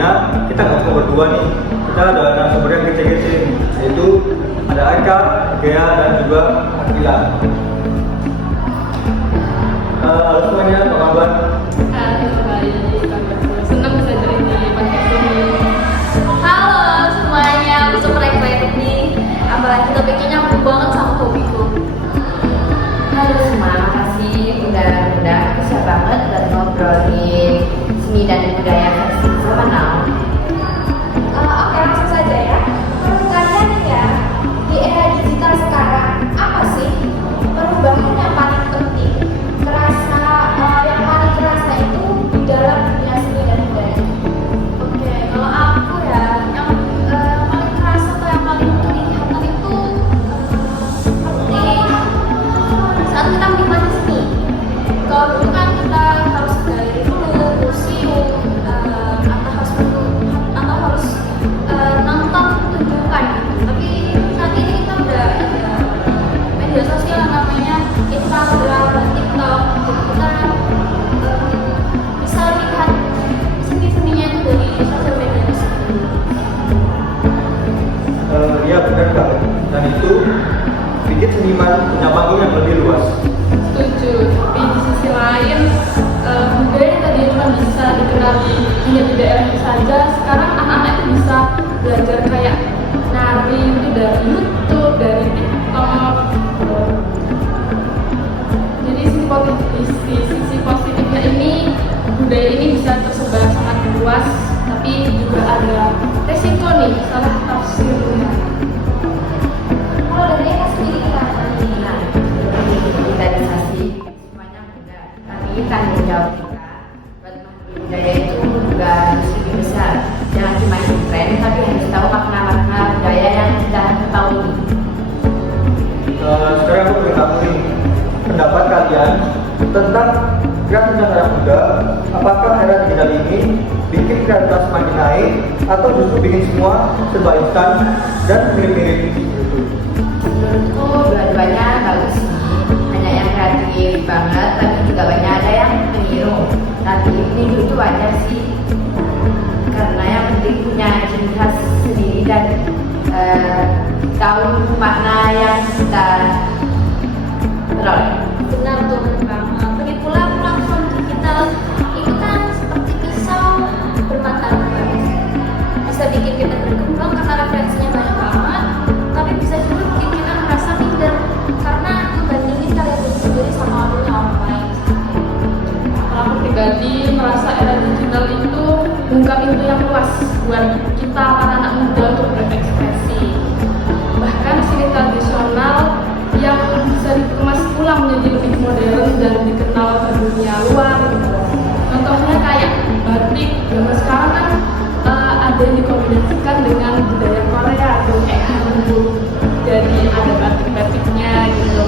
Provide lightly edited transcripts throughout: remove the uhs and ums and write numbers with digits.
tentunya kita nggak mau berdua nih, kita ada narasumber yang kece-kece, yaitu ada Aika, Gea, dan juga Akila. Halo semuanya, apa kabar? Senang bisa join di podcast ini. Halo semuanya, aku super excited nih. Apalagi topiknya nyambung banget sama hobiku. Halo semua, makasih udah undang. Bisa banget buat ngobrolin seni dan budaya versi zaman now. Oke, langsung saja ya. Menurut kalian nih ya, di era digital sekarang apa sih perubahan yang paling penting? Yang paling terasa itu di dalam dunia seni dan budaya. Oke, kalau aku ya, yang paling terasa atau yang paling kelihatan itu seperti saat kita menikmati seni. Kalau dulu kan kita harus dari dulu museum atau harus nonton pertunjukan gitu. Tapi saat ini kita udah ada media sosial yang namanya Instagram dan TikTok. Jadi kita bisa lihat seni-seninya itu dari sosial media tersebut. Ya benar Kak, dan itu bikin seniman punya panggung yang lebih luas. Setuju, tapi di sisi lain budaya yang tadi cuma bisa dikenali hanya di daerah saja, sekarang anak-anak itu bisa belajar kayak nari itu dari YouTube, dari TikTok. Jadi sisi positifnya ini, budaya ini bisa tersebar sangat luas, tapi juga ada resiko nih, salah tafsirnya. Kalau dari Eka sendiri gimana nih? Nah, digitalisasi semuanya mudah, tapi tanggung jawab kita buat mengikuti budaya itu juga harus lebih besar. Jangan cuma ikut tren, tapi harus tahu makna-makna budaya yang kita ketahui. Sekarang aku ingin tahu nih pendapat kalian tentang kreativitas anak muda. Apakah era digital ini bikin kreativitas semakin naik atau justru bikin semua serba instan dan mirip-mirip gitu? Menurutku dua-duanya bagus sih. Hanya yang kreatif banget, tapi juga banyak ada yang meniru. Tapi ini itu wajar sih, karena yang penting punya ciri khas sendiri dan tahu makna yang kita peroleh. Benar tuh, benar banget. Lagi pula platform digital itu kan seperti pisau bermata dua. Bisa bikin kita berkembang karena referensinya banyak banget, tapi bisa juga bikin kita merasa minder karena membandingin karya sendiri sama dunia online. Kalau aku pribadi merasa era digital itu buka pintu yang luas buat kita para anak muda untuk berekspresi. Bahkan seni tradisional yang bisa dikemas ulang menjadi lebih modern dan dikenal ke dunia luar gitu. Contohnya kayak batik, zaman sekarang kan ada yang dikombinasikan dengan budaya Korea tuh kayak Hangul, jadi ada batik-batiknya gitu.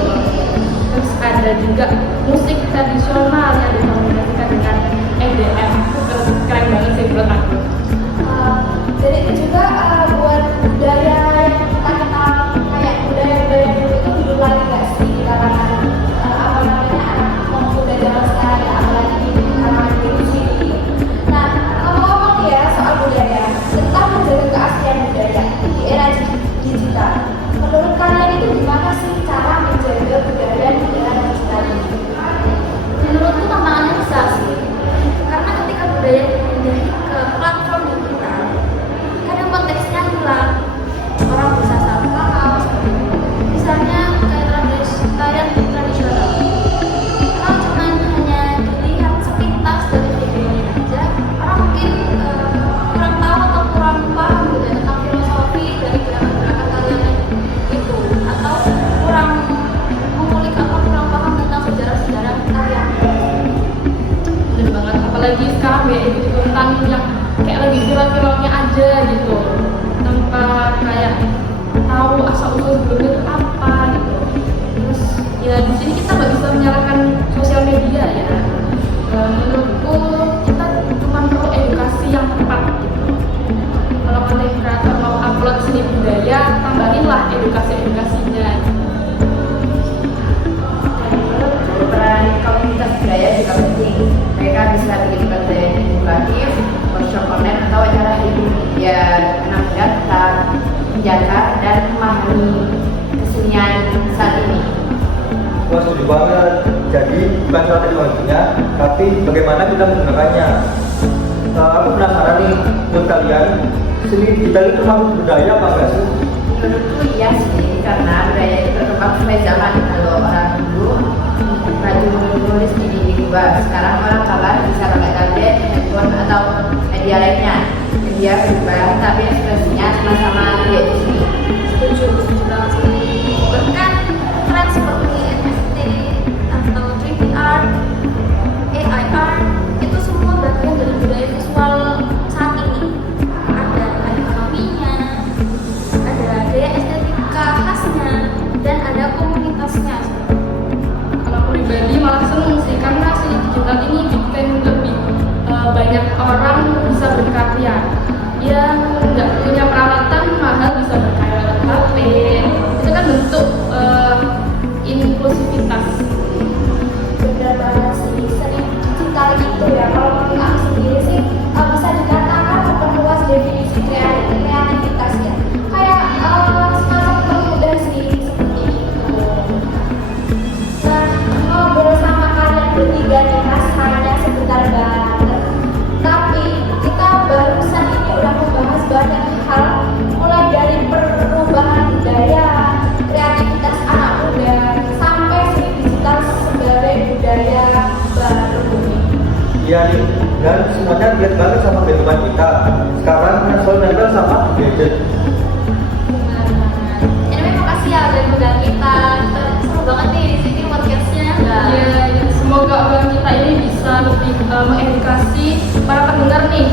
Terus ada juga musik tradisional yang dikombinasikan dengan EDM. Keren banget sih menurut aku. Dan itu juga buat budaya yang kita kenal kayak budaya-budaya dulu itu hidup lagi gak sih di kalangan anak muda zaman sekarang ya, apalagi di kalangan diri sendiri. Nah, ngomong-ngomong nih ya soal budaya, tentang menjaga keaslian budaya di era digital. Menurut kalian itu gimana sih cara menjaga budaya di era digital ini? Menurutku tantangannya besar sih, karena ketika budaya dipindahin ke platform digital, kadang konteksnya hilang. Orang bisa salah paham seperti itu. Misalnya kayak tarian tradisional, kalau cuma hanya dilihat sepintas dari videonya aja, orang mungkin kurang tahu atau kurang paham gitu ya, tentang filosofi dari gerakan-gerakan tarian itu, atau kurang mengulik atau kurang paham tentang sejarah-sejarah tarian. Bener banget, apalagi sekarang ya itu tentang yang kayak lagi viral-viralnya aja gitu, tanpa kayak tahu asal usul sebelumnya itu apa gitu. Terus ya di sini kita nggak bisa menyalahkan sosial media ya. Menurutku kita cuma perlu edukasi yang tepat gitu. Kalau konten kreator mau upload seni budaya, tambahinlah edukasinya. Peran komunitas budaya juga penting. Mereka bisa bikin konten edukatif, workshop online atau acara menjaga dan memahami kesenian saat ini. Wah, setuju banget. Jadi bukan soal teknologinya, tapi bagaimana kita menggunakannya. Aku penasaran nih, buat kalian, seni digital itu masuk budaya apa enggak sih? Menurutku iya sih, karena budaya itu berkembang sesuai zaman. Kalau orang dulu rajin menulis di dinding, sekarang orang kabar bisa pakai tablet, handphone atau media lainnya. Media berubah, tapi ekspresinya sama-sama yaitu seni. Setuju banget sih. Bahkan tren seperti NFT atau 3D art, AI art itu semua bagian dari budaya visual saat ini. Ada ekonominya, ada gaya estetika khasnya, dan ada komunitasnya. Kalau aku pribadi malah seneng sih karena seni digital ini bikin lebih banyak orang bisa berkarya yang nggak punya peralatan mahal bisa berkarya lewat HP. Itu kan bentuk inklusivitas. Bener banget sih, seni digital itu ya kalau menurut aku sendiri sih bisa dikatakan memperluas definisi kreativitas ya. Kayak sekarang mudah sih seperti itu. Nah, ngobrol sama kalian bertiga nih rasanya sebentar banget. Tapi kita barusan ini udah membahas banyak hal, mulai dari perubahan budaya, kreativitas anak muda, sampai seni digital sebagai budaya baru. Iya nih, dan semuanya lihat banget sama kehidupan kita. Sekarang handphone nempel sama gadget. Benar banget. Anyway, makasih ya udah ngundang kita. Seru banget nih di sini podcastnya. Ya, semoga obrolan kita ini bisa lebih mengedukasi para pendengar nih